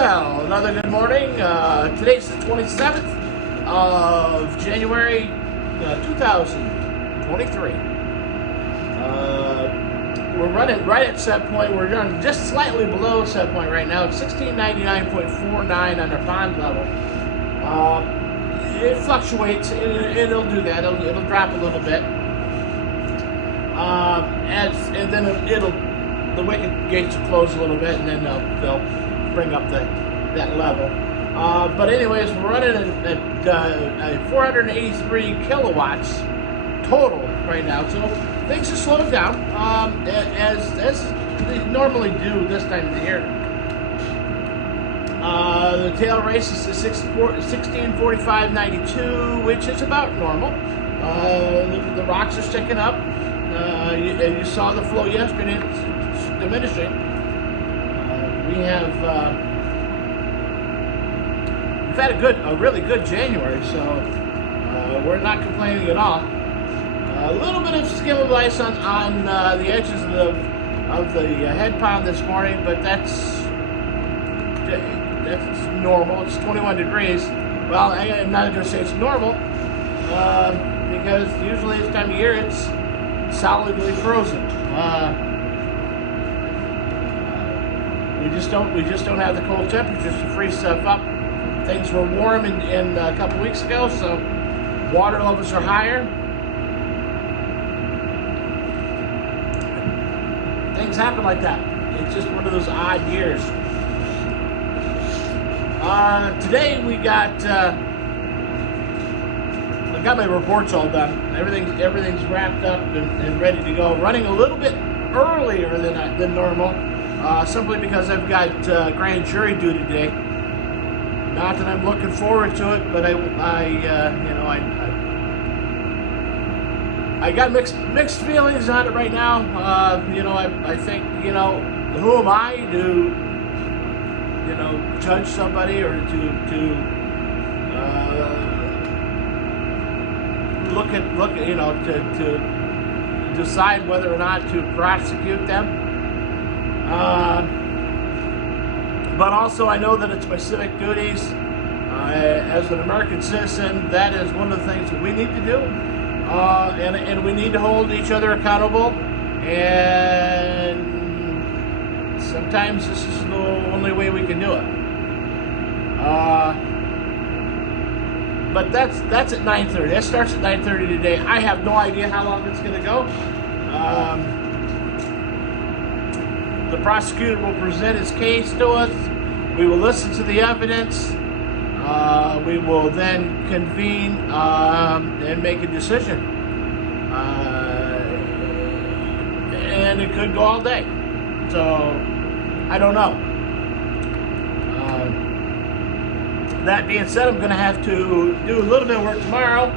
Well, another good morning. Today's the 27th of January 2023. We're running right at set point. We're running just slightly below set point right now. It's 1699.49 under pond level. It fluctuates. It'll do that. It'll drop a little bit. And then the wicket gates will close a little bit, and then they'll bring up that level. But anyways, we're running at 483 kilowatts total right now, so things are slowing down as they normally do this time of the year. The tail race is 16:45.92, which is about normal. The rocks are sticking up. You saw the flow yesterday; it's diminishing. We've had a really good January, so we're not complaining at all. A little bit of skim of ice on the edges of the head pond this morning, but that's normal. It's 21 degrees. Well, I'm not going to say it's normal because usually this time of year it's solidly frozen. We just don't have the cold temperatures to freeze stuff up. Things were warm in a couple weeks ago, so water levels are higher. Things happen like that. It's just one of those odd years. Today we got I got my reports all done. Everything's wrapped up and ready to go. Running a little bit earlier than normal, simply because I've got grand jury duty today. Not that I'm looking forward to it, but I got mixed feelings on it right now. I think, who am I to judge somebody or to look at to decide whether or not to prosecute them. But also I know that it's my civic duties as an American citizen. That is one of the things that we need to do, and we need to hold each other accountable. And sometimes this is the only way we can do it. But that's at 9:30. That starts at 9:30 today. I have no idea how long it's going to go. The prosecutor will present his case to us. We will listen to the evidence. We will then convene and make a decision. And it could go all day. So, I don't know. That being said, I'm going to have to do a little bit of work tomorrow.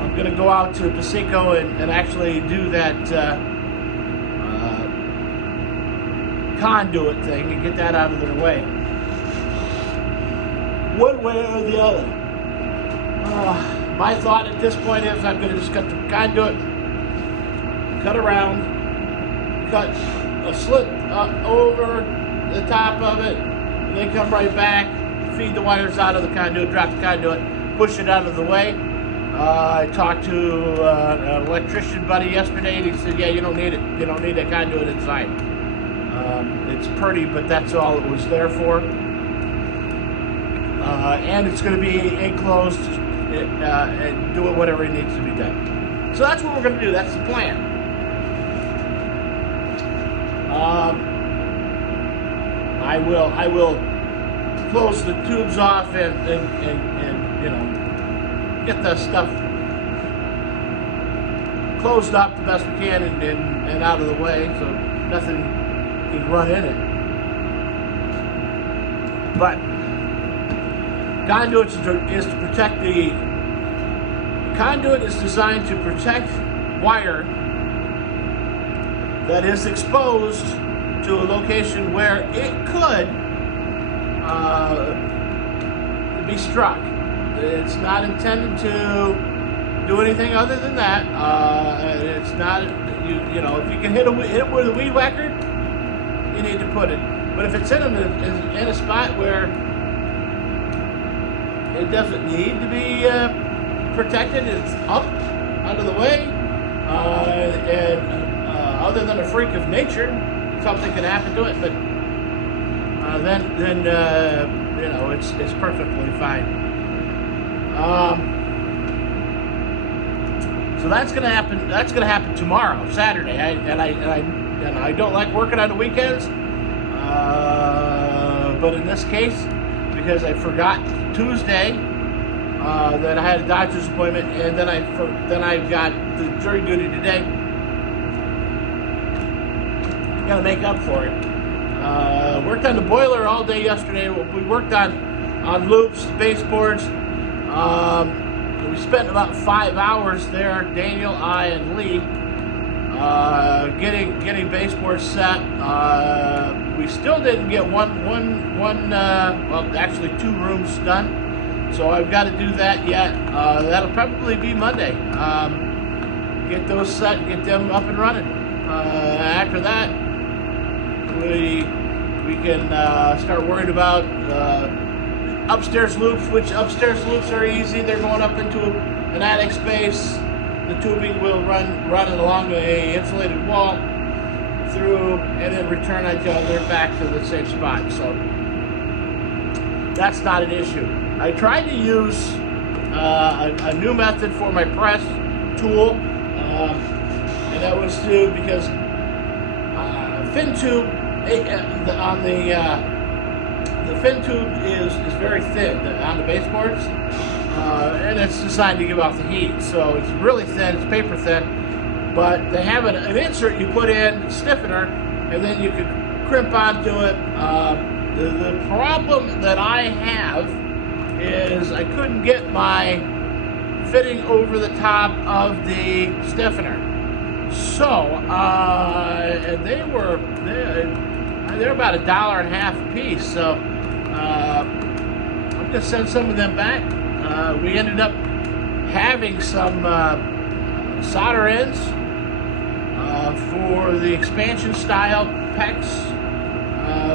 I'm going to go out to Paseco and actually do that conduit thing and get that out of their way. One way or the other. My thought at this point is I'm going to just cut the conduit, cut around, cut a slit over the top of it, and then come right back, feed the wires out of the conduit, drop the conduit, push it out of the way. I talked to an electrician buddy yesterday, and he said, yeah, you don't need it. You don't need that conduit inside. It's pretty, but that's all it was there for. And it's going to be enclosed and doing whatever needs to be done. So that's what we're going to do. That's the plan. I will close the tubes off and get the stuff closed up the best we can and out of the way so nothing can run in it. But conduit is to protect conduit is designed to protect wire that is exposed to a location where it could be struck. It's not intended to do anything other than that. It's not, if you can hit it with a weed whacker, you need to put it But if it's in a spot where it doesn't need to be protected, it's up, out of the way, and other than a freak of nature, something can happen to it. But then you know, it's perfectly fine. So that's gonna happen. That's gonna happen tomorrow, Saturday. I don't like working on the weekends, but in this case, because I forgot Tuesday that I had a doctor's appointment, and then I got the jury duty today. Got to make up for it. Worked on the boiler all day yesterday. We worked on loops, baseboards. We spent about 5 hours there, Daniel, I, and Lee, getting baseboards set. We still didn't get well, actually 2 rooms done. So I've got to do that yet. That'll probably be Monday. Get those set, get them up and running. After that, we can start worrying about upstairs loops, which upstairs loops are easy. They're going up into an attic space. The tubing will run along a insulated wall through, and then return each other back to the same spot. So that's not an issue. I tried to use a new method for my press tool, and that was because fin tube on the fin tube is very thin on the baseboards, and it's designed to give off the heat. So it's really thin. It's paper thin, but they have an insert you put in, stiffener, and then you can crimp onto it. The problem that I have is I couldn't get my fitting over the top of the stiffener. So, and they're about $1.50 a piece. So I'm gonna send some of them back. We ended up having some solder ends for the expansion style pecs.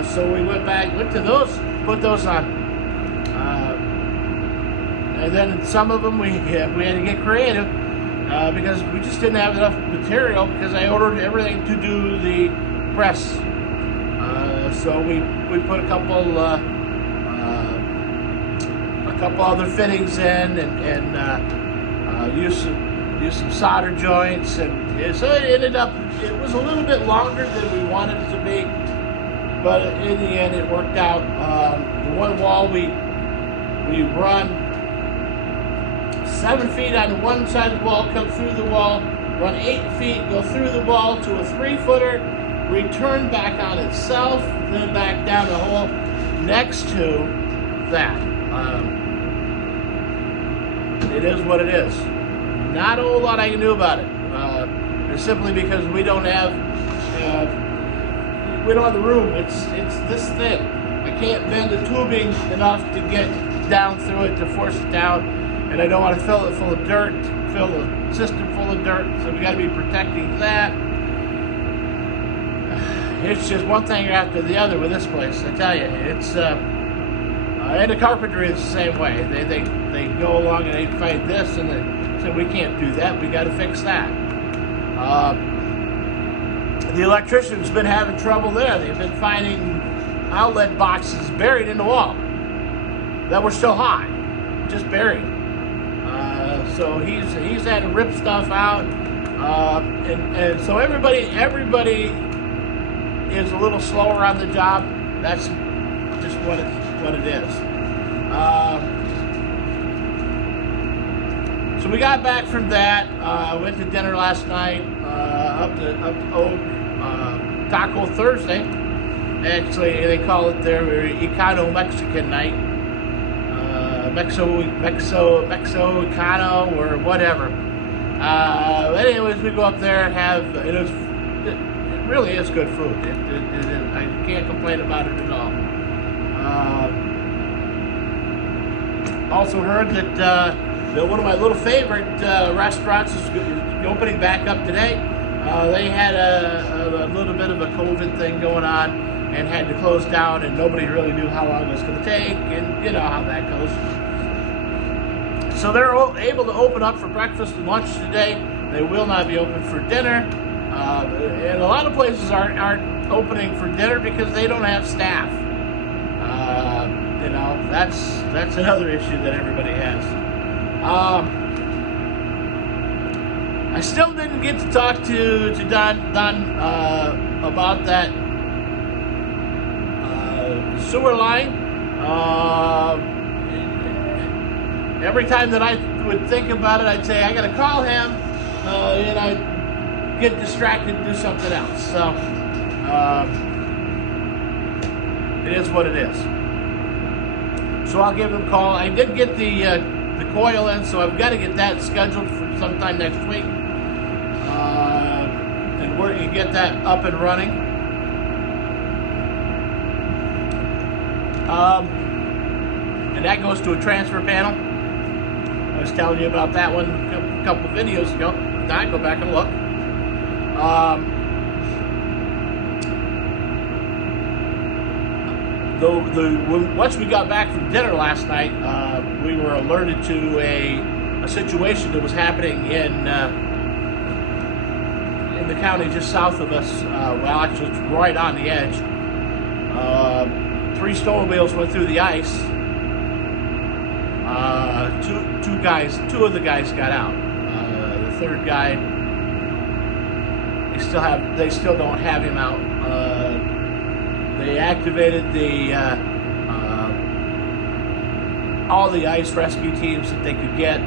So we went to those, put those on. And then some of them we had to get creative because we just didn't have enough material, because I ordered everything to do the press. So we put a couple other fittings in, and used some solder joints, and so it was a little bit longer than we wanted it to be, but in the end it worked out. The one wall we run 7 feet on one side of the wall, come through the wall, run 8 feet, go through the wall to a 3-footer, return back on itself, then back down the hole next to that. It is what it is. Not a whole lot I can do about it. It's simply because we don't have the room. It's this thin. I can't bend the tubing enough to get down through it to force it down, and I don't want to fill it full of dirt, fill the system full of dirt. So we got to be protecting that. It's just one thing after the other with this place. I tell you, it's and the carpentry is the same way. They go along and they find this, and they say we can't do that. We got to fix that. The electrician's been having trouble there. They've been finding outlet boxes buried in the wall that were still hot, just buried. So he's had to rip stuff out, and so everybody is a little slower on the job. That's just what it is. So we got back from that. Went to dinner last night up to Oak. Taco Thursday. Actually, they call it their Econo Mexican night. Mexicano or whatever. Anyways, we go up there and have, it really is good food. I can't complain about it at all. Also heard that one of my little favorite restaurants is opening back up today. They had a little bit of a COVID thing going on, and had to close down, and nobody really knew how long it was going to take, and you know how that goes. So they're able to open up for breakfast and lunch today. They will not be open for dinner, and a lot of places aren't opening for dinner because they don't have staff. You know, that's another issue that everybody has. I still didn't get to talk to Don about that sewer line. Every time that I would think about it, I'd say I gotta call him, and I'd get distracted and do something else. So it is what it is. So I'll give him a call. I did get the coil in, so I've got to get that scheduled for sometime next week, and we're going to get that up and running. And that goes to a transfer panel. I was telling you about that one a couple of videos ago. Now go back and look. Once we got back from dinner last night, we were alerted to a situation that was happening in the county just south of us. Well, actually, it's right on the edge. 3 snowmobiles went through the ice. Two of the guys got out. The third guy, they still don't have him out. They activated all the ice rescue teams that they could get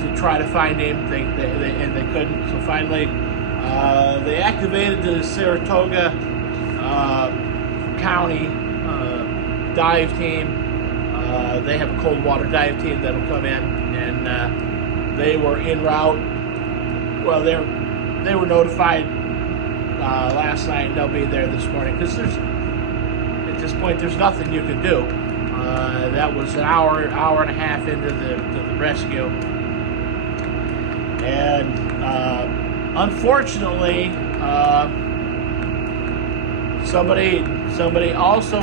to try to find him. And they couldn't. So finally, they activated the Saratoga County dive team. They have a cold water dive team that'll come in, and they were en route. Well, they were notified last night, and they'll be there this morning, because at this point there's nothing you can do. That was an hour and a half into the rescue, and unfortunately, somebody also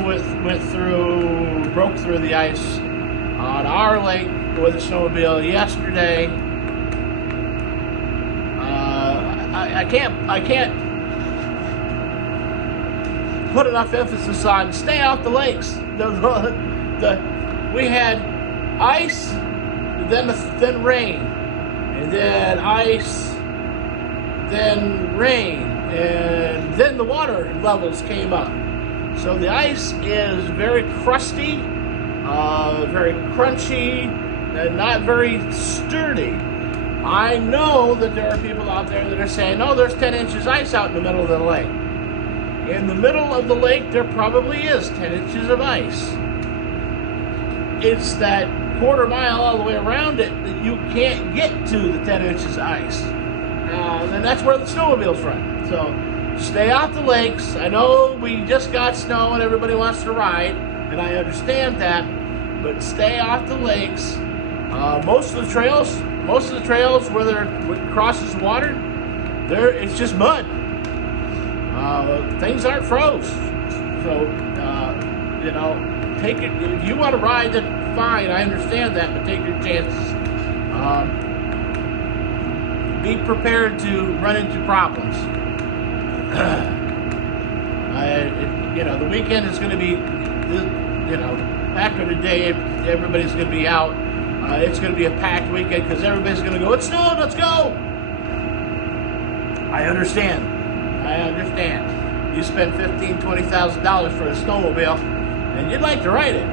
broke through the ice on our lake with a snowmobile yesterday. I can't put enough emphasis on stay off the lakes. We had ice, then rain, and then ice, then rain, and then the water levels came up. So the ice is very crusty, very crunchy, and not very sturdy. I know that there are people out there that are saying, "Oh, there's 10 inches ice out in the middle of the lake." In the middle of the lake, there probably is 10 inches of ice. It's that quarter mile all the way around it that you can't get to the 10 inches of ice. And that's where the snowmobiles run. So stay off the lakes. I know we just got snow and everybody wants to ride, and I understand that, but stay off the lakes. Most of the trails where it crosses water, it's just mud. Things aren't froze. So, take it. If you want to ride, then fine. I understand that, but take your chances. Be prepared to run into problems. The weekend is going to be, after today, everybody's going to be out. It's going to be a packed weekend because everybody's going to go, "It's snowing, let's go." I understand. You spend $15,000, $20,000 for a snowmobile, and you'd like to ride it.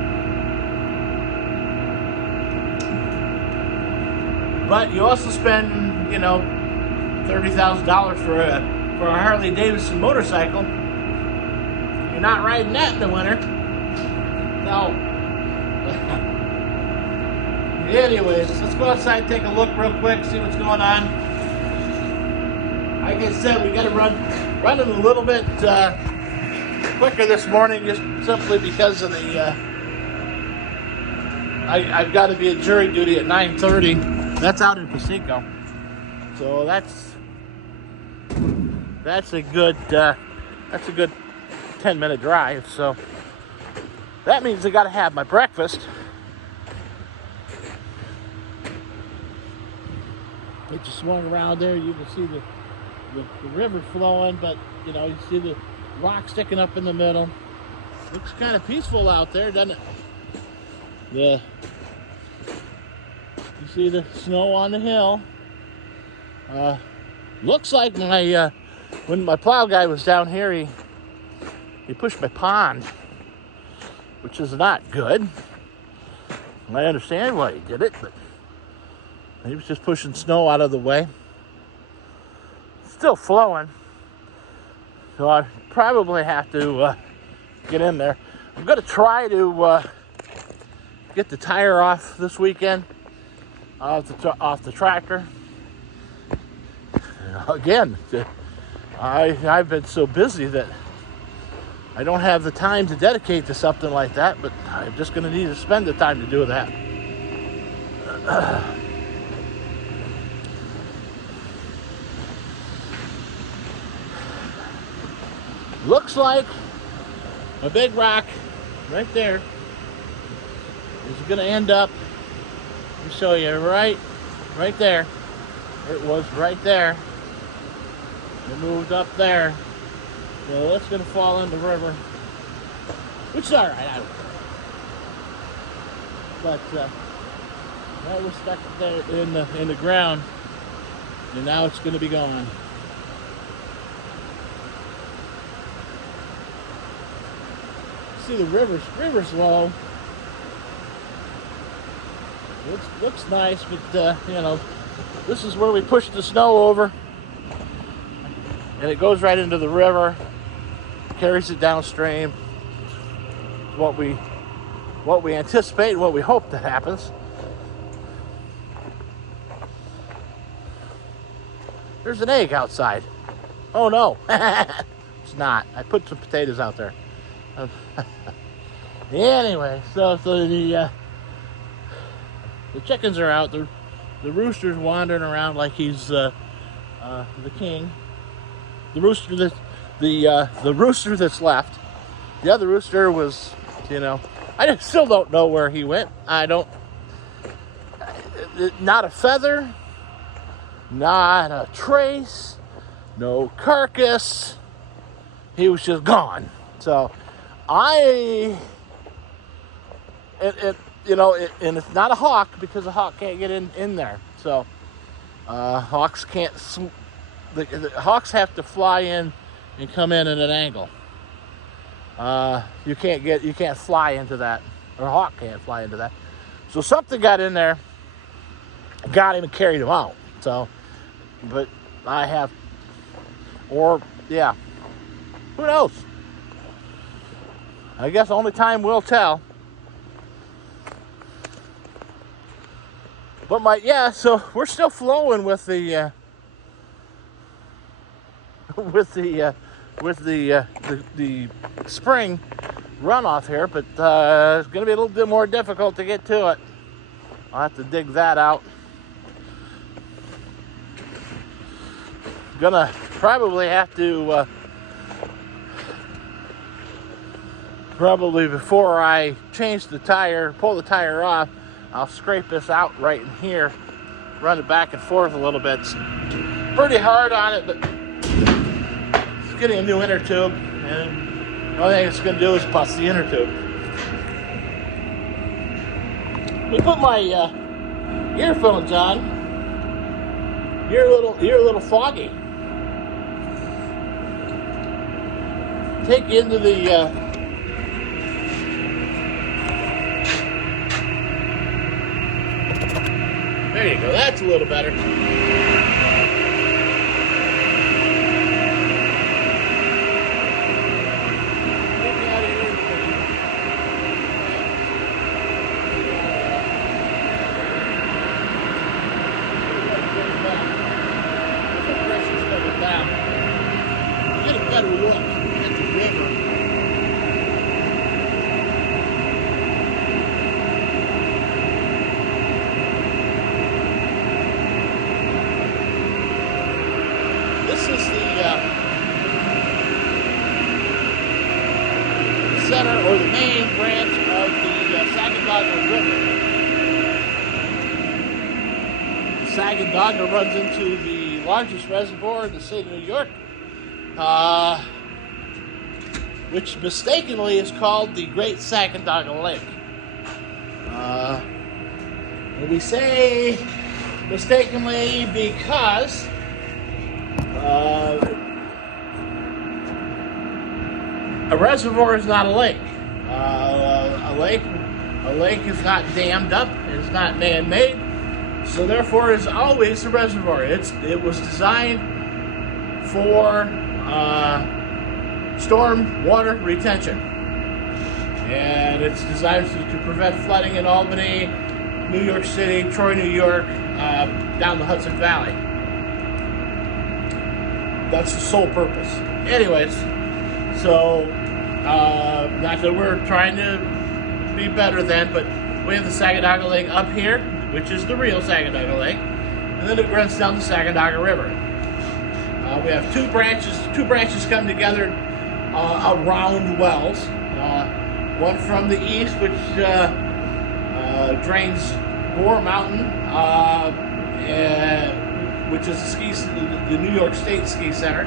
But you also spend, $30,000 for a Harley Davidson motorcycle. You're not riding that in the winter. No. Anyways, let's go outside and take a look real quick, see what's going on. Like I said, we got to running a little bit quicker this morning, just simply because of the. I've got to be at jury duty at 9:30. That's out in Piseco, so that's a good 10-minute drive, so that means I got to have my breakfast. I just swung around there. You can see the river flowing, but you know, you see the rock sticking up in the middle. Looks kind of peaceful out there, doesn't it? You see the snow on the hill. Looks like when my plow guy was down here, he pushed my pond, which is not good. I understand why he did it, but he was just pushing snow out of the way. Still flowing, so I probably have to get in there. I'm going to try to get the tire off this weekend off the tractor. Again, I've been so busy that I don't have the time to dedicate to something like that, but I'm just going to need to spend the time to do that. Looks like a big rock right there is going to end up, let me show you, right there. It was right there. It moved up there. So that's going to fall in the river, which is all right. I don't care. But that was stuck there in the ground, and now it's going to be gone. See, the river's low. Looks nice, but you know, this is where we push the snow over, and it goes right into the river, carries it downstream. What we anticipate, what we hope that happens. There's an egg outside. Oh no, it's not. I put some potatoes out there. Anyway, so the chickens are out. The rooster's wandering around like he's the king. The rooster that's left. The other rooster was, you know, I still don't know where he went. Not a feather, not a trace, no carcass. He was just gone. So and it's not a hawk because a hawk can't get in there. So hawks can't. The hawks have to fly in and come in at an angle. You can't fly into that, or a hawk can't fly into that. So something got in there, got him and carried him out. So, but who knows? I guess only time will tell. But so we're still flowing with the spring runoff here, but it's going to be a little bit more difficult to get to it. I'll have to dig that out. Gonna probably have to probably before I change the tire, pull the tire off, I'll scrape this out right in here, run it back and forth a little bit. It's pretty hard on it, but it's getting a new inner tube, and the only thing it's going to do is bust the inner tube. Let me put my earphones on. You're a little foggy. Take you into the there you go, that's a little better. Get a better look at the river. center or the main branch of the Sacandaga River. The Sacandaga runs into the largest reservoir in the state of New York, which mistakenly is called the Great Sacandaga Lake. And we say mistakenly because a reservoir is not a lake. A lake is not dammed up. It is not man-made. So therefore, it is always a reservoir. It was designed for storm water retention, and it's designed to prevent flooding in Albany, New York City, Troy, New York, down the Hudson Valley. That's the sole purpose. Anyways, so not that we're trying to be better than, but we have the Sacandaga Lake up here, which is the real Sacandaga Lake, and then it runs down the Sacandaga River. We have two branches come together around wells. One from the east, which drains Gore Mountain, which is the New York State Ski Center.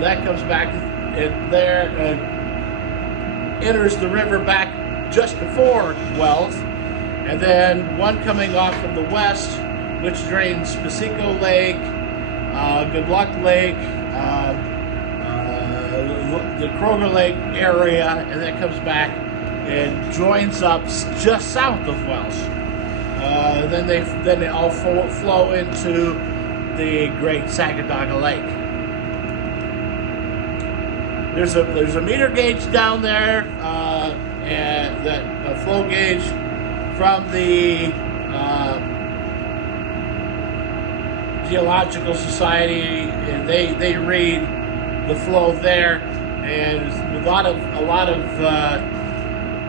That comes back and there enters the river back just before Wells, and then one coming off from the west, which drains Paseco Lake, Good Luck Lake, the Kroger Lake area, and then comes back and joins up just south of Wells. Then they all flow into the Great Sacandaga Lake. There's a meter gauge down there, and that a flow gauge from the Geological Society, and they read the flow there, and a lot of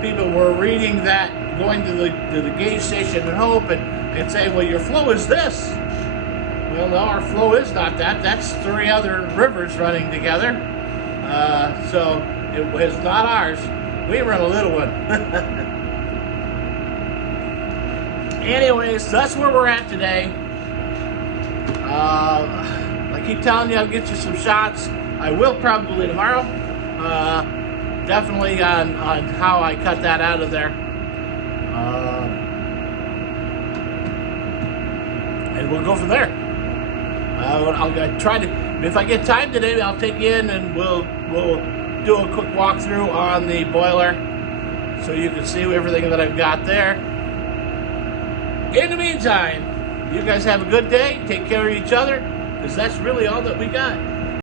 people were reading that, going to the gauge station in Hope and saying, well, your flow is this. Well, no, our flow is not that. That's three other rivers running together. So it was not ours. We run a little one. Anyways, that's where we're at today. I keep telling you I'll get you some shots. I will probably tomorrow. Definitely on how I cut that out of there. And we'll go from there. I'll try to, if I get time today, I'll take you in and we'll do a quick walkthrough on the boiler so you can see everything that I've got there. In the meantime, you guys have a good day. Take care of each other, because that's really all that we got.